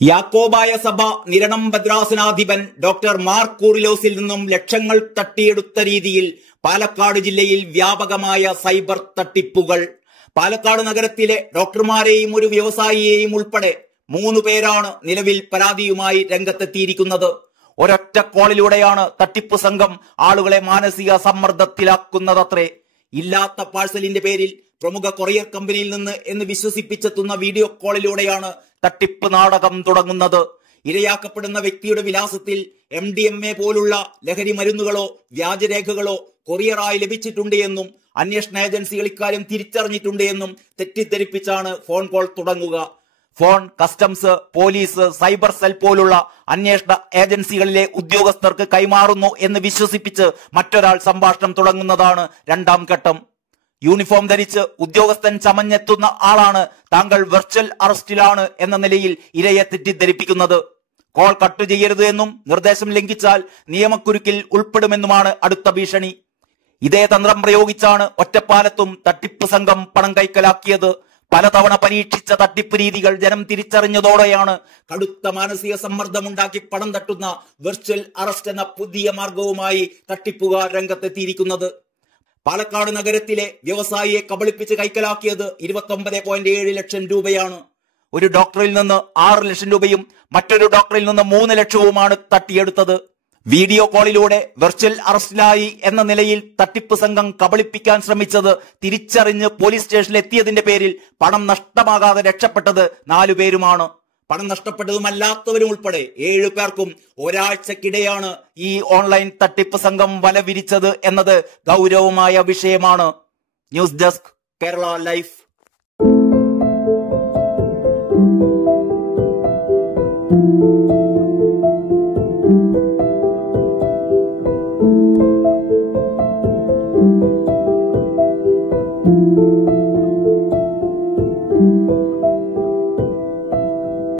യാക്കോബായ സഭ Niranam ഭദ്രാസനാധിപൻ doctor mark കൂറിലോസിൽ നിന്നും ലക്ഷങ്ങൾ തട്ടിയെടുത്ത രീതിയിൽ പാലക്കാട് ജില്ലയിൽ വ്യാപകമായ സൈബർ തട്ടിപ്പുകൾ. പാലക്കാട് നഗരത്തിലെ ഡോക്ടർമാരെയും ഒരു വ്യവസായിയെയും ഉൾപ്പെടെ 3 പേരാണ് നിലവിൽ പരാതിയുമായി രംഗത്തെത്തിയിരിക്കുന്നത്. ഒരൊറ്റ കോളിലൂടെയാണ് തട്ടിപ്പ് സംഘം ആളുകളെ മാനസിക സമ്മർദ്ദത്തിലാക്കുന്നതത്രേ. ഇല്ലാത്ത പാഴ്സലിന്റെ പേരിൽ പ്രമുഖ കൊറിയർ കമ്പനിയിൽ നിന്ന് എന്ന് വിശ്വസിപ്പിച്ചെത്തുന്ന വീഡിയോ കോളിലൂടെയാണ് തട്ടിപ്പ് നാടകം തുടങ്ങുന്നത്. ഇരയാക്കപ്പെടുന്ന വ്യക്തിയുടെ വിലാസത്തിൽ MDMA പോലുള്ള ലഹരി മരുന്നുകളോ വ്യാജരേഖകളോ കൊറിയറായി ലഭിച്ചിട്ടുണ്ട് എന്നും അന്വേഷണ ഏജൻസികൾ ഇക്കാര്യം തിരിച്ചറിഞ്ഞിട്ടുണ്ട് എന്നും തെറ്റിദ്ധരിപ്പിച്ചാണ് ഫോൺ കോൾ തുടങ്ങുക. Phone customs, police, cyber cell പോലുള്ള അന്വേഷണ ഏജൻസികളിലെ ഉദ്യോഗസ്ഥർക്ക് കൈമാറുന്നു എന്ന് വിശ്വസിപ്പിച്ച് മറ്റൊരാൾ സംഭാഷണം തുടങ്ങുന്നതാണ് രണ്ടാം ഘട്ടം. യൂണിഫോം ധരിച്ച് ഉദ്യോഗസ്ഥൻ ചമഞ്ഞെത്തുന്ന ആളാണ് താങ്കൾ വെർച്വൽ അറസ്റ്റിലാണ് എന്ന നിലയിൽ ഇരയെ തെറ്റിദ്ധരിപ്പിക്കുന്നത്. കോൾ കട്ട് ചെയ്യരുത് എന്നും നിർദ്ദേശം ലംഘിച്ചാൽ നിയമക്കുരുക്കിൽ ഉൾപ്പെടുമെന്നുമാണ് അടുത്ത ഭീഷണി. ഇതേ തന്ത്രം പ്രയോഗിച്ചാണ് ഒറ്റപ്പാലത്തും തട്ടിപ്പ് സംഘം പണം കൈക്കലാക്കിയത്. പലതവണ പരീക്ഷിച്ച തട്ടിപ്പ് രീതികൾ ജനം തിരിച്ചറിഞ്ഞതോടെയാണ് കടുത്ത മാനസിക സമ്മർദ്ദമുണ്ടാക്കി പണം തട്ടുന്ന വെർച്വൽ അറസ്റ്റ് എന്ന പുതിയ മാർഗവുമായി തട്ടിപ്പുകാർ രംഗത്തെത്തിയിരിക്കുന്നത്. പാലക്കാട് നഗരത്തിലെ വ്യവസായിയെ കബളിപ്പിച്ച് കൈക്കലാക്കിയത് 29.7 ലക്ഷം രൂപയാണ്. ഒരു ഡോക്ടറിൽ നിന്ന് 6 ലക്ഷം രൂപയും മറ്റൊരു ഡോക്ടറിൽ നിന്ന് 3 ലക്ഷവുമാണ് തട്ടിയെടുത്തത്. വീഡിയോ കോളിലൂടെ വെർച്വൽ അറസ്റ്റിലായി എന്ന നിലയിൽ തട്ടിപ്പ് സംഘം കബളിപ്പിക്കാൻ ശ്രമിച്ചത് തിരിച്ചറിഞ്ഞ് പോലീസ് സ്റ്റേഷനിൽ എത്തിയതിന്റെ പേരിൽ പണം നഷ്ടമാകാതെ രക്ഷപ്പെട്ടത് 4 പേരുമാണ്. പണം നഷ്ടപ്പെട്ടതുമല്ലാത്തവരും ഉൾപ്പെടെ 7 പേർക്കും ഒരാഴ്ചക്കിടെയാണ് ഈ ഓൺലൈൻ തട്ടിപ്പ് സംഘം വല വിരിച്ചത് എന്നത് ഗൗരവമായ വിഷയമാണ്. News desk, Kerala life.